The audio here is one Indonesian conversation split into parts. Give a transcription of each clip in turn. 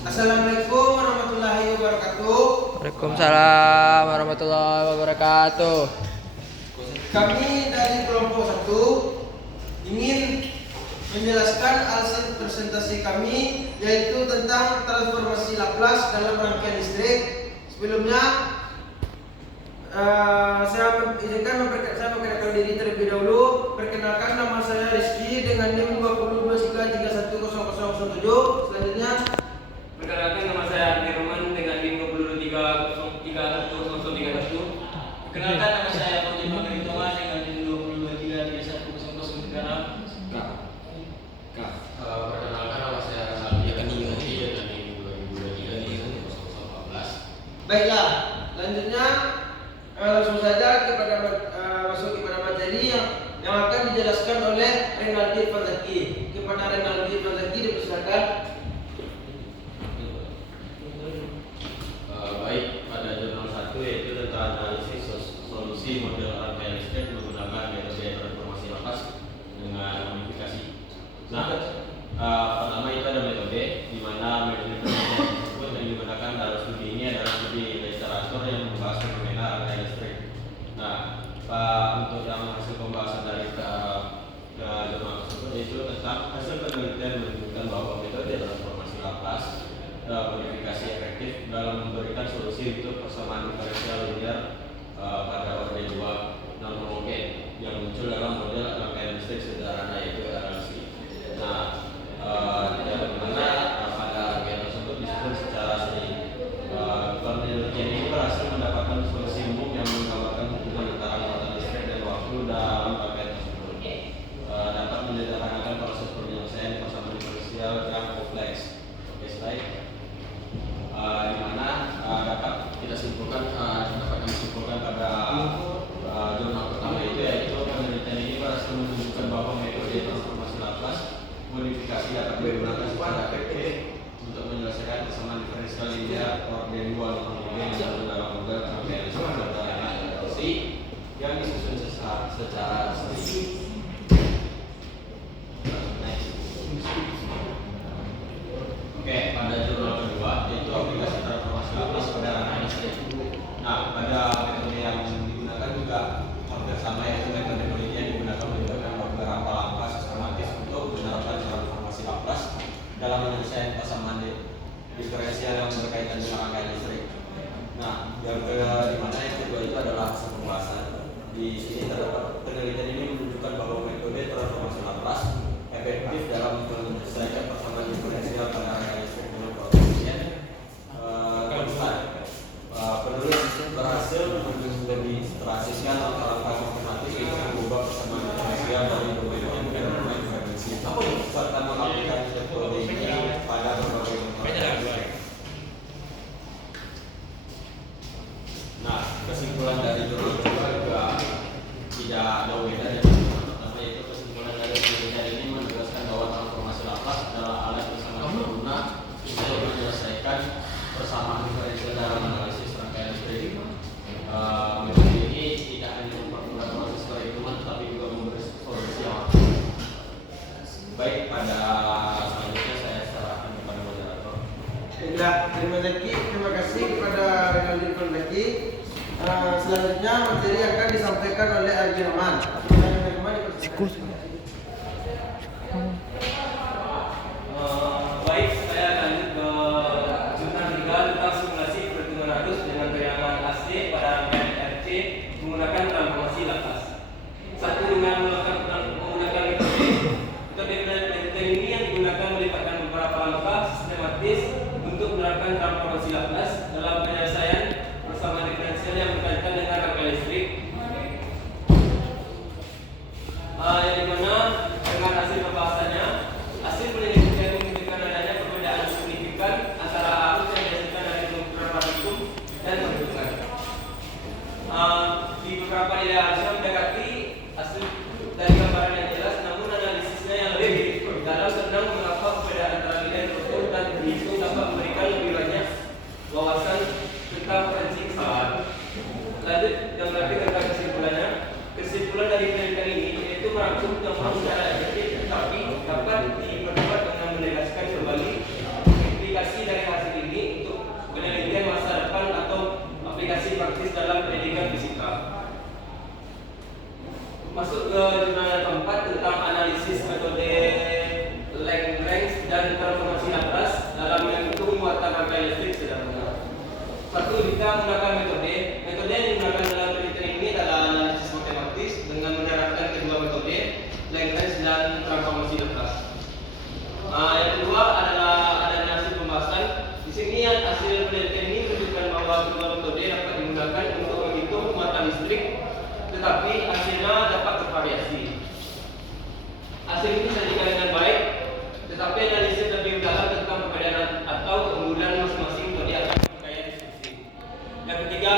Assalamualaikum warahmatullahi wabarakatuh. Waalaikumsalam warahmatullahi wabarakatuh. Kami dari kelompok 1 ingin menjelaskan alasan presentasi kami, yaitu tentang transformasi Laplace dalam rangkaian listrik. Sebelumnya saya memperkenalkan diri terlebih dahulu. Perkenalkan, nama saya Rizky dengan NIM 2023310007. Selanjutnya, perkenalkan, nama saya Andi Roman dengan NIM 2023310031. Perkenalkan, nama saya Putri Panggaritongan dengan NIM 2023310036. Perkenalkan, nama saya Salvia Kaniyuti dengan NIM 2023310014. baiklah. Selanjutnya langsung saja masuk kepada materi yang akan dijelaskan oleh Renaldi Panzaki. Kepada Renaldi Panzaki dipersilakan. Baik, pada jurnal 1 yaitu tentang analisis solusi model rangkaian listrik menggunakan metode transformasi Laplace dengan modifikasi. Nah, pertama itu ada metode, di mana metode tersebut yang digunakan dalam studi ini adalah studi literatur yang membahas fenomena rangkaian listrik. Nah, untuk yang hasil pembahasan dari jurnal tersebut yaitu tentang hasil penelitian menunjukkan bahwa metode transformasi Laplace modifikasi efektif dalam memberikan solusi untuk persamaan diferensial linear pada orde 2 non homogen yang muncul dalam model rangkaian listrik sederhana yaitu RLC. Nah, yang mana pada rangkaian tersebut disusun secara seri. Penelitian ini berhasil mendapatkan solusi umum yang menggambarkan hubungan antara muatan listrik dan waktu dalam rangkaian tersebut. Dapat menyederhanakan proses penyelesaian persamaan diferensial yang kompleks. Oke, slide. Di mana dapat kita simpulkan pada jurnal pertama yaitu penelitian ini berhasil menunjukkan bahwa metode transformasi Laplace modifikasi dapat digunakan secara efektif untuk menyelesaikan persamaan diferensial linear orde 2 non homogen yang terdapat dalam model rangkaian listrik sederhana RLC yang disusun secara seri. Oke, pada jurnal kedua yaitu aplikasi transformasi Laplace pada rangkaian listrik. Nah, pada metode yang digunakan juga hampir sama, yaitu metode penelitian digunakan menggunakan beberapa langkah sistematis untuk menerapkan transformasi Laplace dalam penyelesaian persamaan diferensial yang berkaitan dengan rangkaian listrik. Nah, di mana yang kedua itu adalah hasil pembahasan. Di sini terdapat penelitian ini menunjukkan bahwa metode transformasi Laplace efektif dalam menyelesaikan persamaan diferensial pada rangkaian listrik dengan koefisien konstan. Penulis berhasil mendemonstrasikan langkah-langkah matematis untuk mengubah persamaan diferensial dari domain M ke domain frekuensi serta mengaplikasikan metode ini pada berbagai metode. Nah, kesimpulan dari jurnal kedua juga tidak jauh beda dari jurnal pertama, yaitu kesimpulan dari penelitian ini menegaskan bahwa transformasi Laplace adalah alat yang sangat berguna untuk menyelesaikan persamaan diferensial dalam analisis rangkaian listrik. Metode ini tidak hanya mempermudah proses perhitungan, tetapi juga memberi solusi yang optimal. Baik, pada selanjutnya saya serahkan kepada moderator. Terima kasih kepada Renaldi Panzaki. Selanjutnya materi akan disampaikan oleh Arji Roman. Baik, saya lanjut ke jurnal 3 tentang simulasi perhitungan arus dengan tegangan AC pada rangkaian RC menggunakan transformasi Laplace. Satu, dengan menggunakan metode penelitian ini yang digunakan melibatkan beberapa langkah sistematis untuk menerapkan transformasi Laplace dalam penyelesaian persamaan diferensial yang berkaitan dengan rangkaian listrik. Yang Satu, kita menggunakan metode. Metode yang digunakan dalam penelitian ini adalah analisis matematis dengan menerapkan kedua metode, Lagrange dan transformasi Laplace. Yang kedua adalah adanya hasil pembahasan. Di sini hasil penelitian ini menunjukkan bahwa kedua metode dapat digunakan untuk menghitung muatan listrik, tetapi hasilnya dapat bervariasi. Hasil ini disajikan dengan baik, tetapi analisis lebih mendalam tentang perbedaan atau keunggulan masing-masing metode akan bergaya diskusi. Yang ketiga,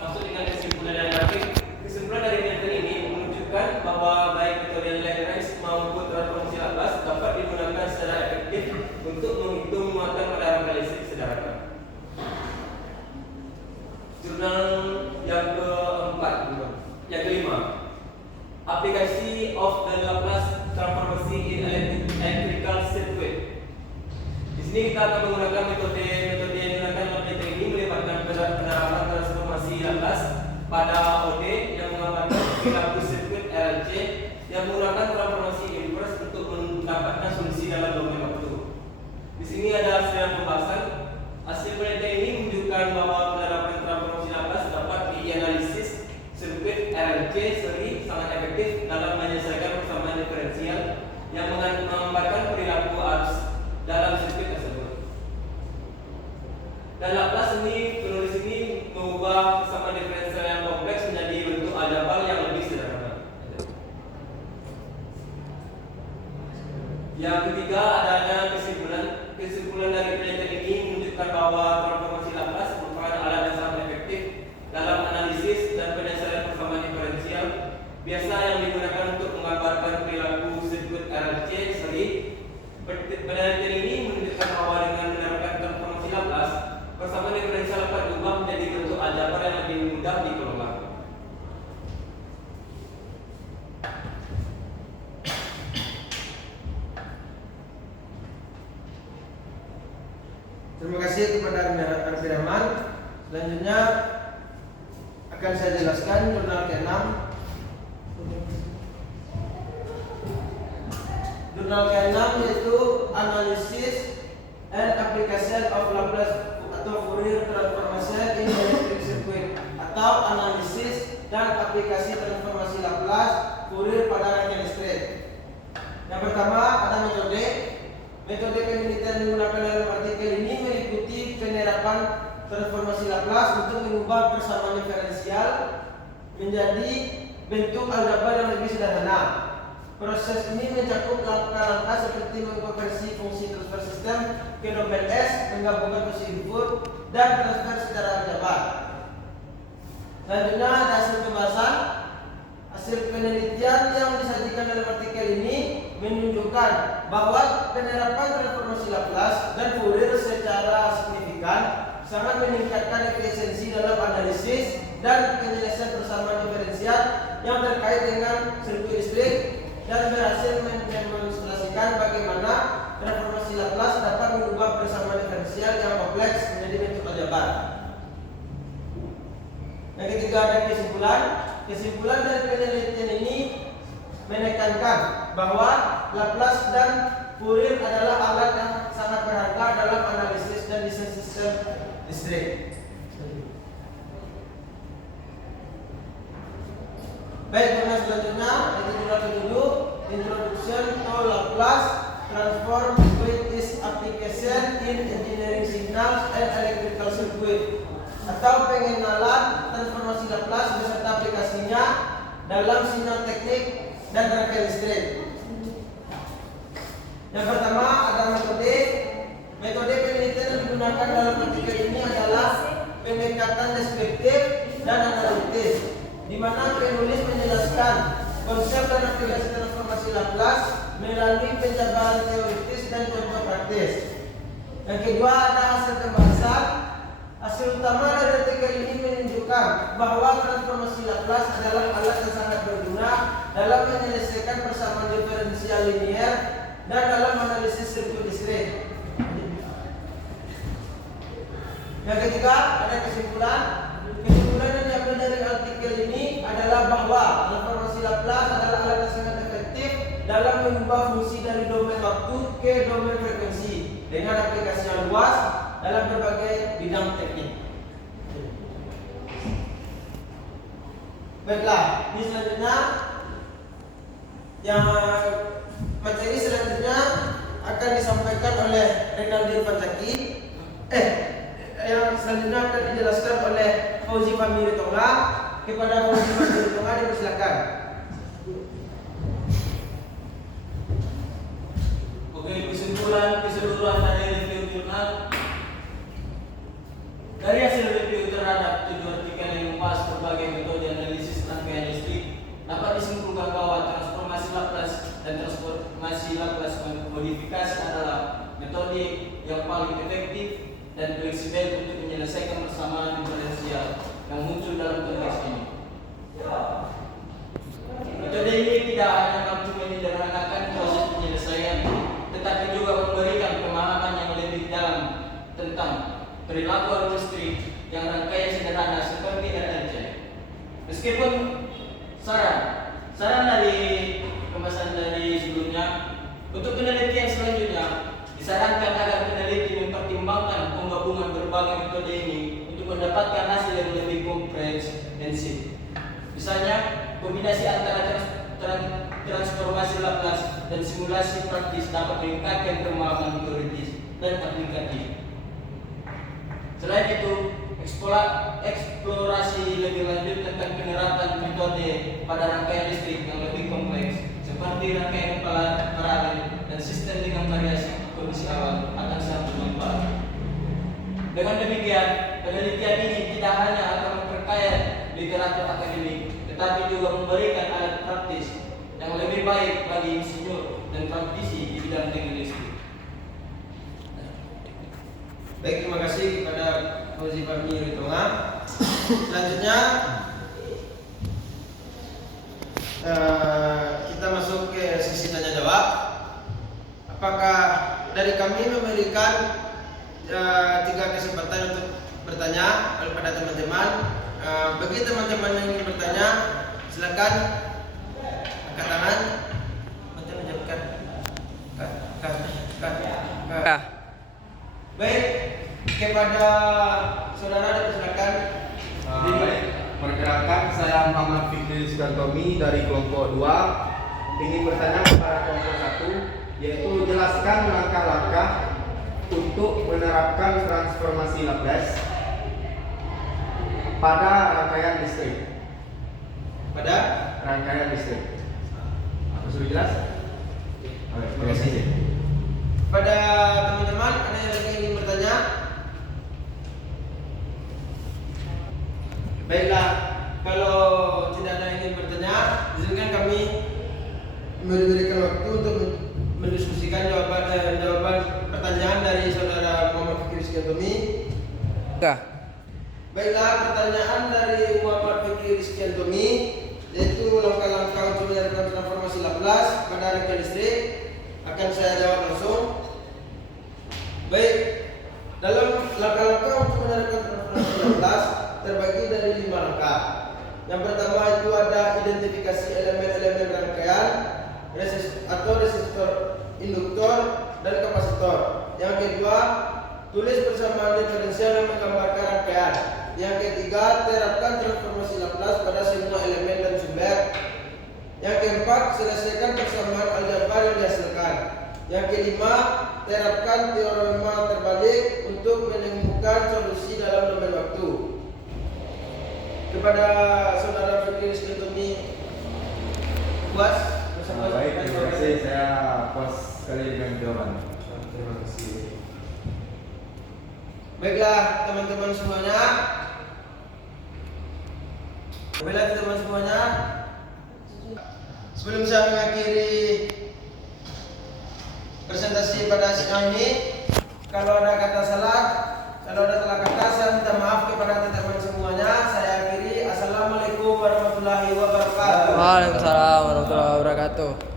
masuk dengan kesimpulan dan grafik. Kesimpulan dari penelitian ini menunjukkan bahwa baik metode Lagrange maupun transformasi Laplace dapat digunakan secara efektif untuk menghitung muatan pada rangka listrik sederhana. Jurnal yang keempat, yang kelima, aplikasi of the Laplace transformasi in electrical circuit. Di sini kita akan menggunakan metode yang digunakan dalam penelitian ini melibatkan penerapan transformasi Laplace pada OD yang menggambarkan perilaku sirkuit RLC yang menggunakan transformasi inverse untuk mendapatkan solusi dalam domain waktu. Di sini ada hasil pembahasan. Hasil penelitian ini menunjukkan bahwa penerapan transformasi Laplace dapat dianalisis sirkuit RLC seri sangat efektif dalam menyelesaikan persamaan diferensial yang menggambarkan perilaku arus dalam sirkuit tersebut. Dan Laplace ini, penulis ini mengubah persamaan diferensial yang kompleks menjadi bentuk aljabar yang lebih sederhana. Yang ketiga adanya kesimpulan. Kesimpulan dari penelitian ini menunjukkan bahwa transformasi Laplace merupakan alat yang sangat efektif dalam analisis dan penyelesaian persamaan diferensial biasa yang digunakan untuk menggambarkan perilaku sirkuit RLC seri. Penelitian ini menunjukkan bahwa dengan menerapkan transformasi Laplace, persamaan diferensial dapat diubah menjadi bentuk aljabar yang lebih mudah dikelola. Terima kasih kepada Arfi Rahman. Selanjutnya akan saya jelaskan jurnal ke-6. Jurnal ke-6 yaitu Analysis and Application of Laplace atau Fourier Transformation in Electric Circuit atau analisis dan aplikasi transformasi Laplace Fourier pada rangkaian listrik. Yang pertama ada metode. Metode penelitian digunakan dalam artikel ini meliputi penerapan transformasi Laplace untuk mengubah persamaan diferensial menjadi bentuk aljabar yang lebih sederhana. Proses ini mencakup langkah-langkah seperti mengkonversi fungsi transfer sistem ke domain S, menggabungkan fungsi input, dan transfer secara aljabar. Selanjutnya ada hasil pembahasan. Hasil penelitian yang disajikan dalam artikel ini menunjukkan bahwa penerapan transformasi Laplace dan Fourier secara signifikan sangat meningkatkan efisiensi dalam analisis dan penyelesaian persamaan diferensial yang terkait dengan sirkuit listrik dan berhasil mendemonstrasikan bagaimana transformasi Laplace dapat mengubah persamaan diferensial yang kompleks menjadi bentuk aljabar. Yang ketiga ada kesimpulan. Kesimpulan dari penelitian ini menekankan bahwa Laplace dan Fourier adalah alat yang sangat berharga dalam analisis dan desain sistem listrik. Baik, jurnal selanjutnya itu jurnal ke-7, Introduction to Laplace Transform with its Application in Engineering Signals and Electrical Circuit atau pengenalan transformasi Laplace beserta aplikasinya dalam sinyal teknik dan rangkaian listrik. Yang pertama ada metode. Metode penelitian yang digunakan dalam artikel ini adalah pendekatan deskriptif dan analitis, di mana penulis menjelaskan konsep dan aplikasi transformasi Laplace melalui penjabaran teoritis dan contoh praktis. Yang kedua ada hasil pembahasan. Hasil utama dari artikel ini menunjukkan bahwa transformasi Laplace adalah alat yang sangat berguna dalam menyelesaikan persamaan diferensial linier dan dalam analisis sirkuit listrik. Yang ketiga ada kesimpulan. Kesimpulan yang diambil dari artikel ini adalah bahwa transformasi Laplace adalah alat yang sangat efektif dalam mengubah fungsi dari domain waktu ke domain frekuensi dengan aplikasi yang luas dalam berbagai bidang teknik. Baiklah, ini selanjutnya yang materi selanjutnya akan disampaikan oleh Renaldi Irfan Zaki. Yang selanjutnya akan dijelaskan oleh Fauzi Fahmi Ritonga. Kepada Fauzi Fahmi Ritonga dipersilakan. Oke, keseluruhan dari review jurnal. Dari hasil review terhadap tujuh artikel yang membahas berbagai metode analisis rangkaian listrik, dapat disimpulkan bahwa transformasi Laplace dan transformasi Laplace modifikasi adalah metode yang paling efektif dan fleksibel untuk menyelesaikan persamaan diferensial yang muncul dalam konteks ini. Metode ini tidak hanya mampu menyederhanakan proses penyelesaian, tetapi juga memberikan pemahaman yang lebih dalam tentang perilaku arus listrik yang rangkaian sederhana seperti RLC. Meskipun saran dari kemasan dari sebelumnya, untuk penelitian selanjutnya disarankan agar peneliti mempertimbangkan penggabungan berbagai metode ini untuk mendapatkan hasil yang lebih komprehensif. Misalnya, kombinasi antara transformasi Laplace dan simulasi praktis dapat meningkatkan pemahaman teoritis dan aplikatif. Selain itu, eksplorasi lebih lanjut tentang penerapan metode pada rangkaian listrik yang lebih kompleks, seperti rangkaian paralel dan sistem dengan variasi kondisi awal akan sangat bermanfaat. Dengan demikian, penelitian ini tidak hanya akan memperkaya literatur akademik, tetapi juga memberikan alat praktis yang lebih baik bagi insinyur dan praktisi di bidang teknik listrik. Baik, terima kasih kepada Fauzi Fahmi Ritonga. Selanjutnya kita masuk ke sesi tanya jawab. Apakah dari kami memberikan 3 kesempatan untuk bertanya kepada teman-teman. Bagi teman-teman yang ingin bertanya, silakan angkat tangan. Menjawabkan. Baik, kepada saudara dipersilakan. Baik, perkenalkan saya Muhammad Fikri Sukantomi dari kelompok 2 ingin bertanya kepada kelompok 1, yaitu jelaskan langkah-langkah untuk menerapkan transformasi Laplace pada rangkaian listrik. Pada Rangkaian listrik. Apa sudah jelas? Oke, terima kasih. Pada teman-teman, ada yang lagi ingin bertanya? Baiklah, kalau tidak ada yang ingin bertanya, izinkan kami memberikan waktu untuk mendiskusikan jawaban pertanyaan dari saudara Muhammad Fikri Rizkiantomi. Baiklah, pertanyaan dari Muhammad Fikri Rizkiantomi, yaitu langkah-langkah untuk menerapkan transformasi Laplace pada rangkaian listrik, akan saya jawab langsung. Baik, dalam langkah-langkah untuk menerapkan transformasi Laplace terbagi dari 5 langkah. Yang pertama itu ada identifikasi elemen-elemen rangkaian resistor, induktor, dan kapasitor. Yang kedua, tulis persamaan diferensial yang menggambarkan rangkaian. Yang ketiga, terapkan transformasi Laplace pada semua elemen dan sumber. Yang keempat, selesaikan persamaan aljabar yang dihasilkan. Yang kelima, terapkan teorema terbalik untuk menemukan solusi dalam domain waktu. Kepada saudara Fikri Rizkiantomi, puas bersama Baik, terima kasih. Saya puas sekali dengan jawaban. Terima kasih. Baiklah teman-teman semuanya. Baiklah teman-teman semuanya. Sebelum saya mengakhiri presentasi pada siang ini, kalau ada kata salah, kalau ada salah kata, saya minta maaf kepada teman-teman semuanya. Saya akhiri. Assalamualaikum warahmatullahi wabarakatuh. Waalaikumsalam warahmatullahi wabarakatuh.